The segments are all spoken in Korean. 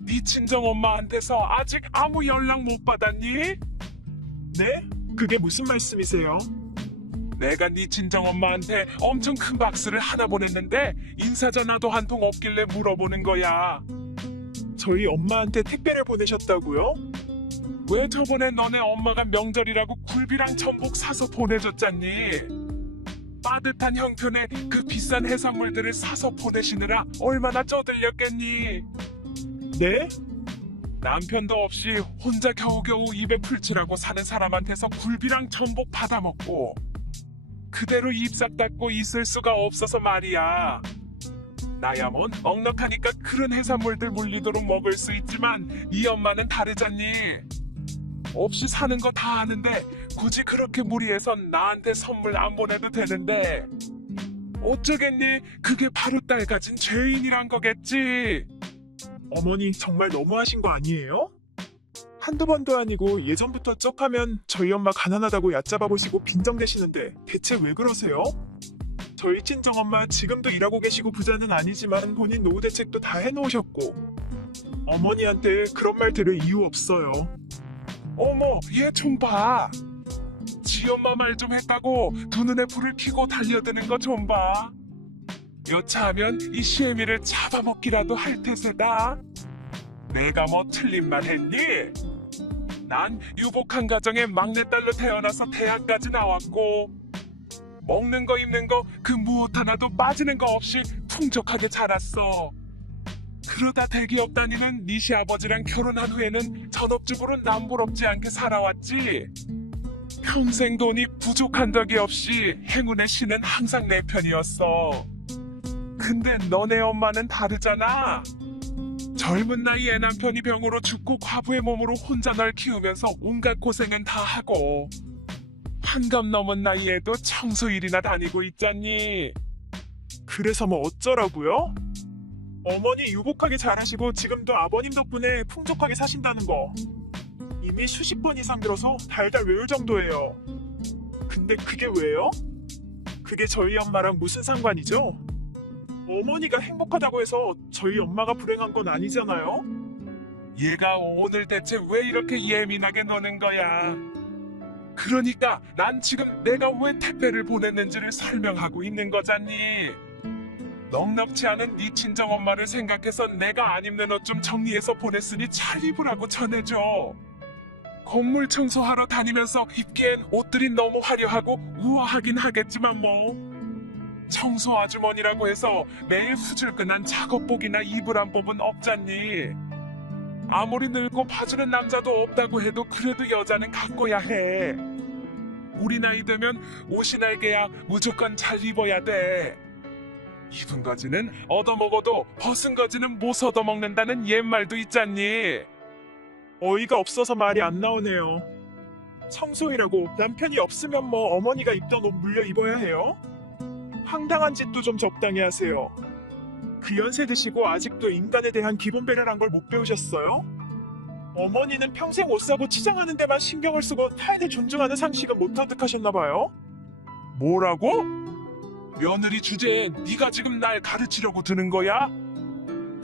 네 친정엄마한테서 아직 아무 연락 못 받았니? 네? 그게 무슨 말씀이세요? 내가 네 친정엄마한테 엄청 큰 박스를 하나 보냈는데 인사 전화도 한 통 없길래 물어보는 거야. 저희 엄마한테 택배를 보내셨다고요? 왜 저번에 너네 엄마가 명절이라고 굴비랑 전복 사서 보내줬잖니? 빠듯한 형편에 그 비싼 해산물들을 사서 보내시느라 얼마나 쪼들렸겠니? 네? 남편도 없이 혼자 겨우겨우 입에 풀칠하고 사는 사람한테서 굴비랑 전복 받아먹고 그대로 입싹 닫고 있을 수가 없어서 말이야. 나야 뭔 넉넉하니까 그런 해산물들 물리도록 먹을 수 있지만 이 엄마는 다르잖니. 없이 사는 거 다 아는데 굳이 그렇게 무리해서 나한테 선물 안 보내도 되는데 어쩌겠니? 그게 바로 딸 가진 죄인이란 거겠지. 어머니 정말 너무하신 거 아니에요? 한두 번도 아니고 예전부터 쪽하면 저희 엄마 가난하다고 얕잡아 보시고 빈정대시는데 대체 왜 그러세요? 저희 친정엄마 지금도 일하고 계시고 부자는 아니지만 본인 노후 대책도 다 해놓으셨고 어머니한테 그런 말 들을 이유 없어요. 어머, 얘 좀 봐. 지 엄마 말 좀 했다고 두 눈에 불을 켜고 달려드는 거 좀 봐. 여차하면 이 시애미를 잡아먹기라도 할 태세다. 내가 뭐 틀린 말 했니? 난 유복한 가정에 막내딸로 태어나서 대학까지 나왔고 먹는 거 입는 거 그 무엇 하나도 빠지는 거 없이 풍족하게 자랐어. 그러다 대기업 다니는 네 시아버지랑 결혼한 후에는 전업주부로 남부럽지 않게 살아왔지. 평생 돈이 부족한 적이 없이 행운의 신은 항상 내 편이었어. 근데 너네 엄마는 다르잖아. 젊은 나이에 남편이 병으로 죽고 과부의 몸으로 혼자 널 키우면서 온갖 고생은 다 하고 환갑 넘은 나이에도 청소일이나 다니고 있잖니. 그래서 뭐 어쩌라고요? 어머니 유복하게 잘하시고 지금도 아버님 덕분에 풍족하게 사신다는 거 이미 수십 번 이상 들어서 달달 외울 정도예요. 근데 그게 왜요? 그게 저희 엄마랑 무슨 상관이죠? 어머니가 행복하다고 해서 저희 엄마가 불행한 건 아니잖아요? 얘가 오늘 대체 왜 이렇게 예민하게 노는 거야? 그러니까 난 지금 내가 왜 택배를 보냈는지를 설명하고 있는 거잖니. 넉넉지 않은 네 친정엄마를 생각해서 내가 안 입는 옷 좀 정리해서 보냈으니 잘 입으라고 전해줘. 건물 청소하러 다니면서 입기엔 옷들이 너무 화려하고 우아하긴 하겠지만 뭐 청소 아주머니라고 해서 매일 후줄근한 작업복이나 이불한 법은 없잖니. 아무리 늙고 봐주는 남자도 없다고 해도 그래도 여자는 갖고야 해. 우리 나이 되면 옷이 날개야 무조건 잘 입어야 돼. 입은 거지는 얻어먹어도 벗은 거지는 못 얻어먹는다는 옛말도 있잖니. 어이가 없어서 말이 안 나오네요. 청소이라고 남편이 없으면 뭐 어머니가 입던 옷 물려 입어야 해요? 황당한 짓도 좀 적당히 하세요. 그 연세 드시고 아직도 인간에 대한 기본 배려란 걸 못 배우셨어요? 어머니는 평생 옷 사고 치장하는 데만 신경을 쓰고 타인을 존중하는 상식은 못 터득하셨나봐요? 뭐라고? 며느리 주제에 네가 지금 날 가르치려고 드는 거야?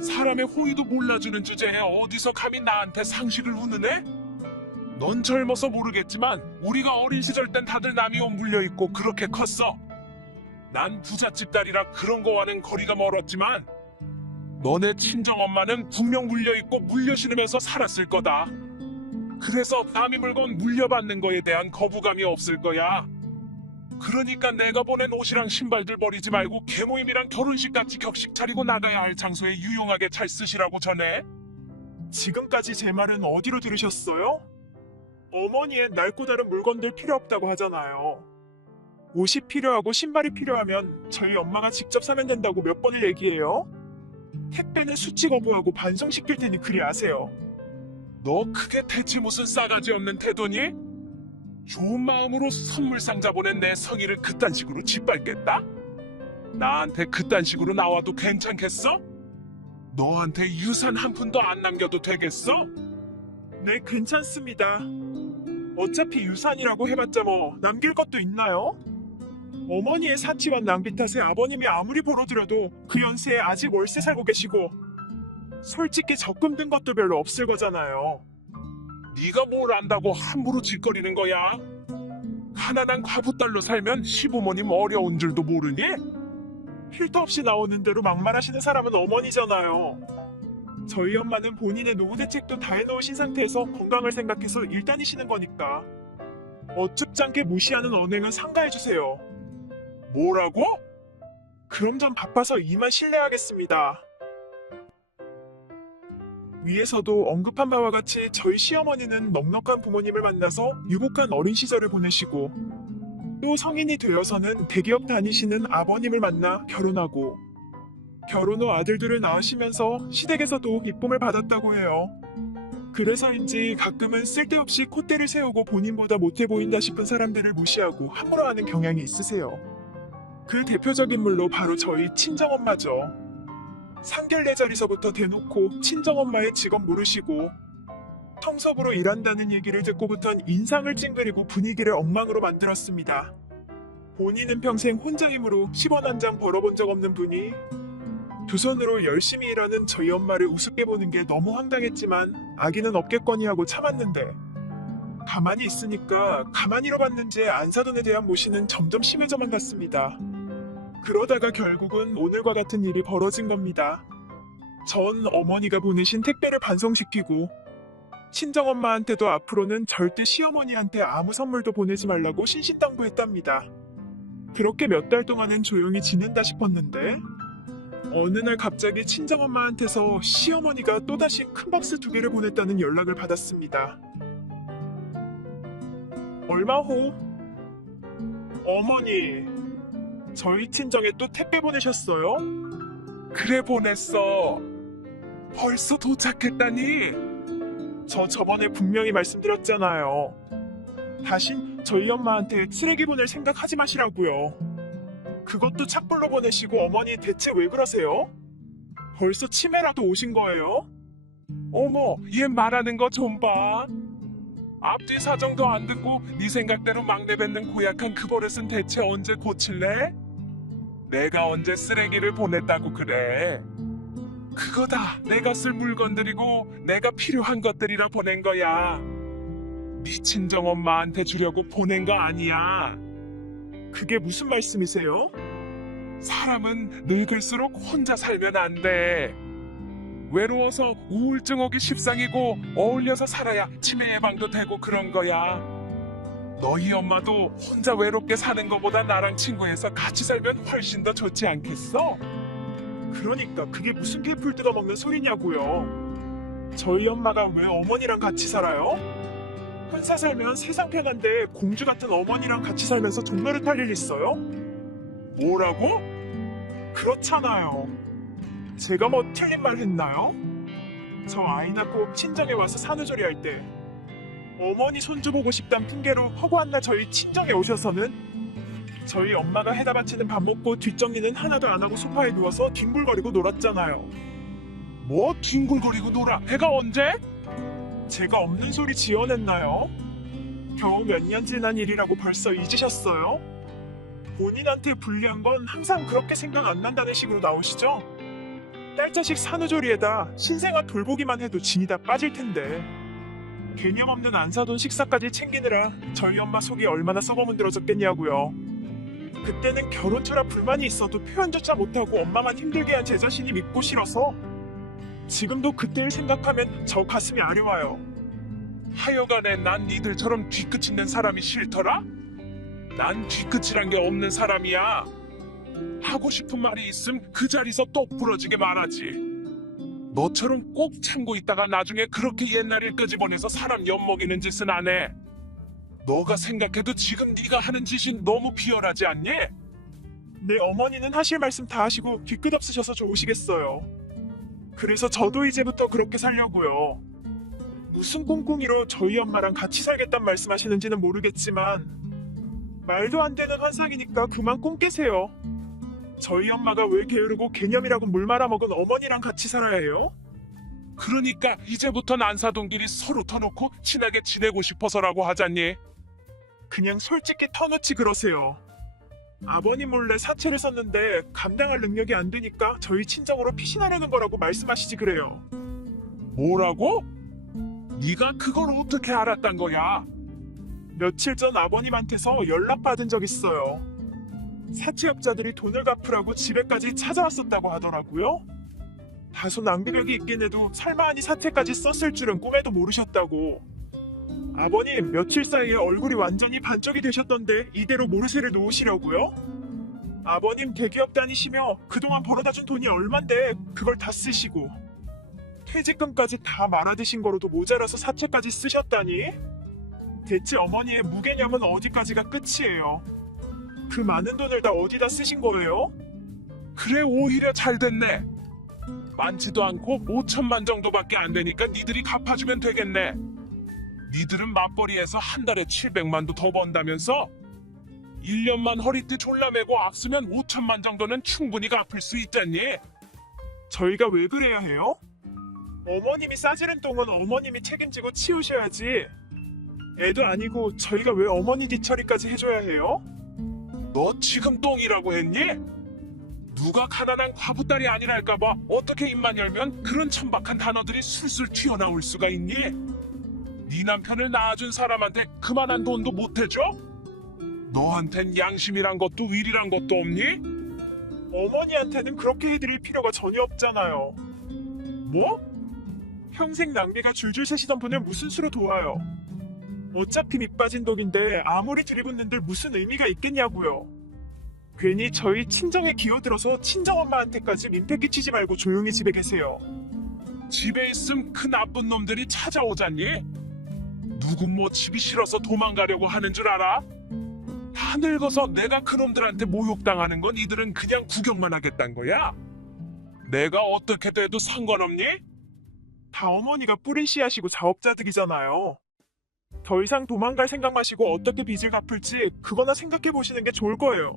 사람의 호의도 몰라주는 주제에 어디서 감히 나한테 상식을 우느네? 넌 젊어서 모르겠지만 우리가 어린 시절 땐 다들 남이 옷 물려입고 그렇게 컸어. 난 부잣집 딸이라 그런 거와는 거리가 멀었지만 너네 친정엄마는 분명 물려입고 물려 신으면서 살았을 거다. 그래서 남이 물건 물려받는 거에 대한 거부감이 없을 거야. 그러니까 내가 보낸 옷이랑 신발들 버리지 말고 계모임이랑 결혼식 같이 격식 차리고 나가야 할 장소에 유용하게 잘 쓰시라고 전해. 지금까지 제 말은 어디로 들으셨어요? 어머니의 낡고 다른 물건들 필요 없다고 하잖아요. 옷이 필요하고 신발이 필요하면 저희 엄마가 직접 사면 된다고 몇 번을 얘기해요? 택배는 수치 거부하고 반송시킬 테니 그리 아세요. 너 그게 대체 무슨 싸가지 없는 태도니? 좋은 마음으로 선물 상자 보낸 내 성의를 그딴 식으로 짓밟겠다? 나한테 그딴 식으로 나와도 괜찮겠어? 너한테 유산 한 푼도 안 남겨도 되겠어? 네, 괜찮습니다. 어차피 유산이라고 해봤자 뭐 남길 것도 있나요? 어머니의 사치와 낭비 탓에 아버님이 아무리 벌어들여도 그 연세에 아직 월세 살고 계시고 솔직히 적금 든 것도 별로 없을 거잖아요. 네가 뭘 안다고 함부로 짓거리는 거야? 가난한 과부딸로 살면 시부모님 어려운 줄도 모르니? 필터 없이 나오는 대로 막말하시는 사람은 어머니잖아요. 저희 엄마는 본인의 노후 대책도 다 해놓으신 상태에서 건강을 생각해서 일 다니시는 거니까 어쭙지 않게 무시하는 언행은 삼가해주세요. 뭐라고? 그럼 전 바빠서 이만 실례하겠습니다. 위에서도 언급한 바와 같이 저희 시어머니는 넉넉한 부모님을 만나서 유복한 어린 시절을 보내시고 또 성인이 되어서는 대기업 다니시는 아버님을 만나 결혼하고 결혼 후 아들들을 낳으시면서 시댁에서도 이쁨을 받았다고 해요. 그래서인지 가끔은 쓸데없이 콧대를 세우고 본인보다 못해 보인다 싶은 사람들을 무시하고 함부로 하는 경향이 있으세요. 그 대표적인 인물로 바로 저희 친정엄마죠. 상견례 자리서부터 대놓고 친정엄마의 직업 모르시고 청소부로 일한다는 얘기를 듣고부턴 인상을 찡그리고 분위기를 엉망으로 만들었습니다. 본인은 평생 혼자 힘으로 10원 한 장 벌어본 적 없는 분이 두 손으로 열심히 일하는 저희 엄마를 우습게 보는 게 너무 황당했지만 아기는 없겠거니 하고 참았는데 가만히 있으니까 가만히로 봤는지 안 사돈에 대한 모시는 점점 심해져만 갔습니다. 그러다가 결국은 오늘과 같은 일이 벌어진 겁니다. 전 어머니가 보내신 택배를 반송시키고 친정엄마한테도 앞으로는 절대 시어머니한테 아무 선물도 보내지 말라고 신신당부했답니다. 그렇게 몇 달 동안은 조용히 지낸다 싶었는데 어느 날 갑자기 친정엄마한테서 시어머니가 또다시 큰 박스 2개를 보냈다는 연락을 받았습니다. 얼마 후 어머니 저희 친정에 또 택배 보내셨어요? 그래 보냈어. 벌써 도착했다니? 저 저번에 분명히 말씀드렸잖아요. 다신 저희 엄마한테 쓰레기 보낼 생각 하지 마시라고요. 그것도 착불로 보내시고 어머니 대체 왜 그러세요? 벌써 치매라도 오신 거예요? 어머, 얘 말하는 거 좀 봐. 앞뒤 사정도 안 듣고 네 생각대로 막내 뱉는 고약한 그 버릇은 대체 언제 고칠래? 내가 언제 쓰레기를 보냈다고 그래? 그거다. 내가 쓸 물건들이고 내가 필요한 것들이라 보낸 거야. 네 친정엄마한테 주려고 보낸 거 아니야. 그게 무슨 말씀이세요? 사람은 늙을수록 혼자 살면 안 돼. 외로워서 우울증 오기 십상이고 어울려서 살아야 치매 예방도 되고 그런 거야. 너희 엄마도 혼자 외롭게 사는 것보다 나랑 친구해서 같이 살면 훨씬 더 좋지 않겠어? 그러니까 그게 무슨 개풀 뜯어먹는 소리냐고요. 저희 엄마가 왜 어머니랑 같이 살아요? 혼자 살면 세상 편한데 공주 같은 어머니랑 같이 살면서 종로를 탈 일 있어요? 뭐라고? 그렇잖아요. 제가 뭐 틀린 말 했나요? 저 아이 낳고 친정에 와서 산후조리 할 때 어머니 손주 보고 싶단 핑계로 허구한 날 저희 친정에 오셔서는 저희 엄마가 해다 바치는 밥 먹고 뒷정리는 하나도 안 하고 소파에 누워서 뒹굴거리고 놀았잖아요. 뭐 뒹굴거리고 놀아? 애가 언제? 제가 없는 소리 지어냈나요? 겨우 몇 년 지난 일이라고 벌써 잊으셨어요? 본인한테 불리한 건 항상 그렇게 생각 안 난다는 식으로 나오시죠? 딸자식 산후조리에다 신생아 돌보기만 해도 진이 다 빠질 텐데 개념 없는 안사돈 식사까지 챙기느라 저희 엄마 속이 얼마나 썩어문드러졌겠냐고요. 그때는 결혼처라 불만이 있어도 표현조차 못하고 엄마만 힘들게 한 제 자신이 믿고 싫어서 지금도 그때를 생각하면 저 가슴이 아려와요. 하여간에 난 니들처럼 뒤끝 있는 사람이 싫더라? 난 뒤끝이란 게 없는 사람이야. 하고 싶은 말이 있음 그 자리에서 똑 부러지게 말하지. 너처럼 꼭 참고 있다가 나중에 그렇게 옛날 일 끄집어내서 사람 엿먹이는 짓은 안 해. 너가 생각해도 지금 네가 하는 짓이 너무 비열하지 않니? 내 어머니는 하실 말씀 다 하시고 뒤끝 없으셔서 좋으시겠어요. 그래서 저도 이제부터 그렇게 살려고요. 무슨 꿍꿍이로 저희 엄마랑 같이 살겠단 말씀하시는지는 모르겠지만 말도 안 되는 환상이니까 그만 꿈 깨세요. 저희 엄마가 왜 게으르고 개념이라고 물 말아먹은 어머니랑 같이 살아야 해요? 그러니까 이제부터 난사동끼리 서로 터놓고 친하게 지내고 싶어서라고 하잖니. 그냥 솔직히 터놓지 그러세요. 아버님 몰래 사채를 썼는데 감당할 능력이 안 되니까 저희 친정으로 피신하려는 거라고 말씀하시지 그래요. 뭐라고? 네가 그걸 어떻게 알았단 거야? 며칠 전 아버님한테서 연락받은 적 있어요. 사채업자들이 돈을 갚으라고 집에까지 찾아왔었다고 하더라고요. 다소 낭비력이 있긴 해도 설마하니 사채까지 썼을 줄은 꿈에도 모르셨다고. 아버님 며칠 사이에 얼굴이 완전히 반쪽이 되셨던데 이대로 모르쇠를 놓으시려고요? 아버님 대기업 다니시며 그동안 벌어다준 돈이 얼만데 그걸 다 쓰시고 퇴직금까지 다 말아드신 거로도 모자라서 사채까지 쓰셨다니? 대체 어머니의 무개념은 어디까지가 끝이에요? 그 많은 돈을 다 어디다 쓰신 거예요? 그래 오히려 잘 됐네. 많지도 않고 5천만 정도밖에 안 되니까 니들이 갚아주면 되겠네. 니들은 맞벌이에서 한 달에 700만도 더 번다면서? 1년만 허리띠 졸라매고 악쓰면 5천만 정도는 충분히 갚을 수 있잖니? 저희가 왜 그래야 해요? 어머님이 싸지른 똥은 어머님이 책임지고 치우셔야지. 애도 아니고 저희가 왜 어머니 뒤처리까지 해줘야 해요? 너 지금 똥이라고 했니? 누가 가난한 과부딸이 아니랄까봐 어떻게 입만 열면 그런 천박한 단어들이 술술 튀어나올 수가 있니? 네 남편을 낳아준 사람한테 그만한 돈도 못 해줘? 너한텐 양심이란 것도 위리란 것도 없니? 어머니한테는 그렇게 해드릴 필요가 전혀 없잖아요. 뭐? 평생 낭비가 줄줄 새시던 분을 무슨 수로 도와요? 어차피 밑 빠진 독인데 아무리 들이붓는들 무슨 의미가 있겠냐고요. 괜히 저희 친정에 기어들어서 친정엄마한테까지 민폐 끼치지 말고 조용히 집에 계세요. 집에 있음 그 나쁜 놈들이 찾아오잖니? 누군 뭐 집이 싫어서 도망가려고 하는 줄 알아? 다 늙어서 내가 그놈들한테 모욕당하는 건 이들은 그냥 구경만 하겠단 거야? 내가 어떻게 돼도 상관없니? 다 어머니가 뿌린 씨앗이고 자업자득이잖아요. 더 이상 도망갈 생각 마시고 어떻게 빚을 갚을지 그거나 생각해 보시는 게 좋을 거예요.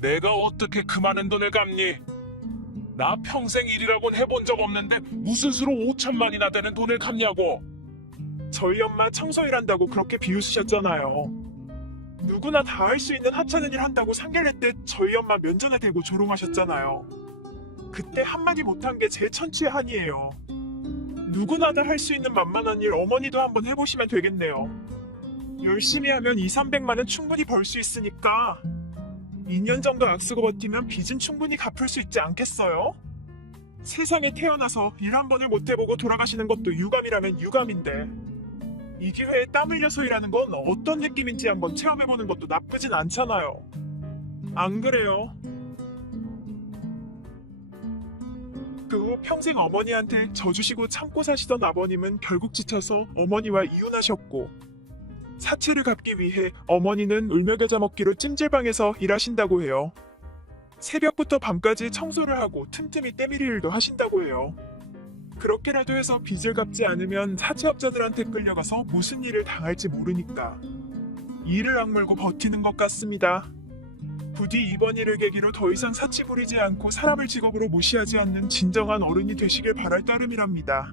내가 어떻게 그 많은 돈을 갚니? 나 평생 일이라곤 해본 적 없는데 무슨 수로 5천만이나 되는 돈을 갚냐고? 저희 엄마 청소 일한다고 그렇게 비웃으셨잖아요. 누구나 다 할 수 있는 하찮은 일 한다고 상견례 때 저희 엄마 면전에 대고 조롱하셨잖아요. 그때 한마디 못한 게 제 천추의 한이에요. 누구나 다 할 수 있는 만만한 일 어머니도 한번 해보시면 되겠네요. 열심히 하면 2,300만은 충분히 벌 수 있으니까 2년 정도 악쓰고 버티면 빚은 충분히 갚을 수 있지 않겠어요? 세상에 태어나서 일 한 번을 못 해보고 돌아가시는 것도 유감이라면 유감인데 이 기회에 땀 흘려서 일하는 건 어떤 느낌인지 한번 체험해보는 것도 나쁘진 않잖아요. 안 그래요? 그 후 평생 어머니한테 져주시고 참고 사시던 아버님은 결국 지쳐서 어머니와 이혼하셨고 사채를 갚기 위해 어머니는 울며 겨자 먹기로 찜질방에서 일하신다고 해요. 새벽부터 밤까지 청소를 하고 틈틈이 때밀이 일도 하신다고 해요. 그렇게라도 해서 빚을 갚지 않으면 사채업자들한테 끌려가서 무슨 일을 당할지 모르니까 이를 악물고 버티는 것 같습니다. 부디 이번 일을 계기로 더 이상 사치 부리지 않고 사람을 직업으로 무시하지 않는 진정한 어른이 되시길 바랄 따름이랍니다.